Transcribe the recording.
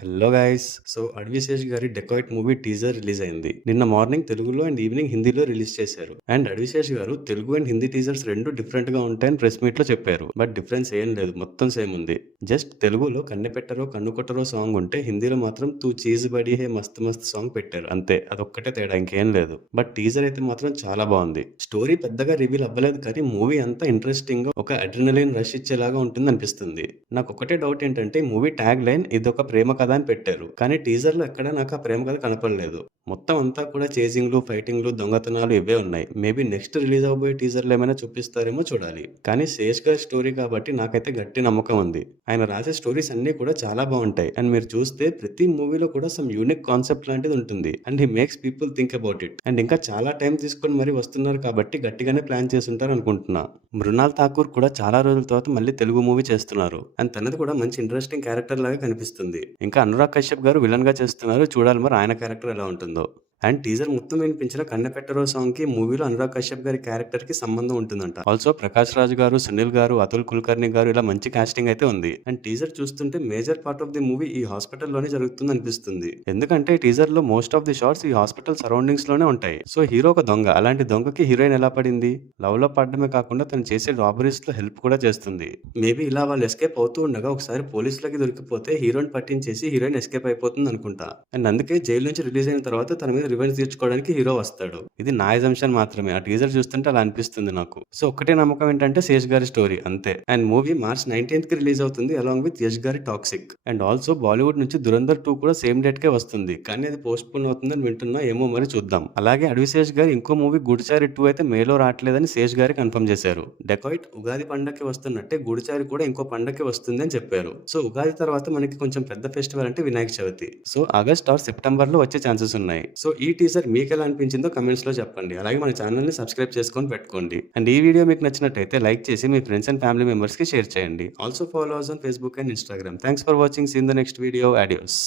Hello guys. So 'Adivi Sesh' గారి 'dacoit' movie teaser release అయింది. నిన్న మార్నింగ్ తెలుగులో అండ్ ఈవినింగ్ హిందీలో రిలీజ్ చేశారు. అండ్ 'అడవిశేష్' గారు తెలుగు అండ్ హిందీ టీజర్స్ రెండు డిఫరెంట్ గా ఉంటాయని ప్రెస్ మీట్ లో చెప్పారు. బట్ డిఫరెన్స్ ఏం లేదు, మొత్తం సేమ్ ఉంది. జస్ట్ తెలుగులో 'కన్నెపెట్టరో కన్నుకొట్టరో' సాంగ్ ఉంటే హిందీలో మాత్రం 'తూ చీజ్ బడి హే మస్త్ మస్త్' సాంగ్ పెట్టారు. అంతే, అదొక్కటే తేడా, ఇంకేం లేదు. బట్ టీజర్ అయితే మాత్రం చాలా బాగుంది. స్టోరీ పెద్దగా రివీల్ అవ్వలేదు, కానీ మూవీ అంతా ఇంట్రెస్టింగ్ గా ఒక అడ్రినలిన్ రష్ ఇచ్చేలాగా ఉంటుంది అనిపిస్తుంది. నాకు ఒకటే డౌట్ ఏంటంటే మూవీ ట్యాగ్ లైన్ ఇదొక ప్రేమ కథ అని పెట్టారు, కానీ టీజర్ లో ఎక్కడ నాకు ఆ ప్రేమ కథ కనపడలేదు. మొత్తం అంతా కూడా చేజింగ్లు, ఫైటింగ్లు, దొంగతనాలు ఇవే ఉన్నాయి. మేబీ నెక్స్ట్ రిలీజ్ అవబోయే టీజర్లు ఏమైనా చూపిస్తారేమో చూడాలి. కానీ శేష్ గారి స్టోరీ కాబట్టి నాకైతే గట్టి నమ్మకం ఉంది. ఆయన రాసే స్టోరీస్ అన్ని కూడా చాలా బాగుంటాయి. అండ్ మీరు చూస్తే ప్రతి మూవీలో కూడా సమ్ యూనిక్ కాన్సెప్ట్ లాంటిది ఉంటుంది. And he makes people think about it. And ఇంకా చాలా టైం తీసుకొని మరి వస్తున్నారు కాబట్టి గట్టిగానే ప్లాన్ చేస్తుంటారు అనుకుంటున్నా. మృణాల్ ఠాకూర్ కూడా చాలా రోజుల తర్వాత మళ్ళీ తెలుగు మూవీ చేస్తున్నారు. అండ్ తనది కూడా మంచి ఇంట్రెస్టింగ్ క్యారెక్టర్ లాగా కనిపిస్తుంది. ఇంకా అనురాగ్ కశ్యప్ గారు విలన్ గా చేస్తున్నారు. చూడాలి మరి ఆయన క్యారెక్టర్ ఎలా ఉంటుందో. అండ్ టీజర్ మొత్తం వినిపించిన 'కన్నెపెట్టరో' సాంగ్ కి మూవీలో అనురాగ్ కశ్యప్ గారి క్యారెక్టర్ కి సంబంధం ఉంటుందంట. ఆల్సో ప్రకాష్ రాజ్ గారు, సునీల్ గారు, అతుల్ కుల్కర్ణి గారు ఇలా మంచి కాస్టింగ్ అయితే ఉంది. అండ్ టీజర్ చూస్తుంటే major part of the movie ఈ హాస్పిటల్ లోనే జరుగుతుంది అనిపిస్తుంది. ఎందుకంటే టీజర్ లో మోస్ట్ ఆఫ్ ది షాట్స్ ఈ హాస్పిటల్ సరౌండింగ్స్ లోనే ఉంటాయి. సో హీరో ఒక దొంగ, అలాంటి దొంగకి హీరోయిన్ ఎలా పడింది? లవ్ లో పడడమే కాకుండా తను చేసే రాబరీస్ లో హెల్ప్ కూడా చేస్తుంది. మేబీ ఇలా వాళ్ళు ఎస్కేప్ అవుతూ ఉండగా ఒకసారి పోలీసులకి దొరికిపోతే హీరోయిన్ పట్టించేసి హీరోయిన్ ఎస్కేప్ అయిపోతుంది అనుకుంటా. అండ్ అందుకే జైలు నుంచి రిలీజ్ అయిన తర్వాత తన మీద రివెంజ్ తీర్చుకోవడానికి హీరో వస్తాడు. ఇది నా ఎజంప్షన్ మాత్రమే, ఆ టీజర్ చూస్తుంటే అలా అనిపిస్తుంది నాకు. సో ఒక్కటే నమ్మకం ఏంటంటే శేష్ గారి స్టోరీ, అంతే. అండ్ మూవీ March 19th కి రిలీజ్ అవుతుంది అలాంగ్ విత్ యష్ గారి టాక్సిక్. అండ్ ఆల్సో బాలీవుడ్ నుంచి దురంధర్ 2 కూడా సేమ్ డేట్ కే వస్తుంది, కానీ అది పోస్ట్ పోన్ అవుతుందని వింటున్నా. ఏమో మరి చూద్దాం. అలాగే అడవిశేష్ గారి ఇంకో మూవీ గూడిచారి 2 అయితే మేలో రావట్లేదని శేష్ గారి కన్ఫర్మ్ చేశారు. డెకాయిట్ ఉగాది పండగకి వస్తున్నట్టే గూడిచారి కూడా ఇంకో పండగకి వస్తుంది అని చెప్పారు. సో ఉగాది తర్వాత మనకి కొంచెం పెద్ద ఫెస్టివల్ అంటే Vinayaka Chavithi. So August or September లో వచ్చే ఛాన్సెస్ ఉన్నాయి. సో ఈ టీజర్ మీకు ఎలా అనిపించిందో కమెంట్స్ లో చెప్పండి. అలాగే మన ఛానల్ ని సబ్స్క్రైబ్ చేసుకొని పెట్టుకోండి. అండ్ ఈ వీడియో మీకు నచ్చినట్టయితే లైక్ చేసి మీ ఫ్రెండ్స్ అండ్ ఫ్యామిలీ మెంబర్స్ కి షేర్ చేయండి. Also follow us on Facebook and Instagram. Thanks for watching. See in the next video. Audios.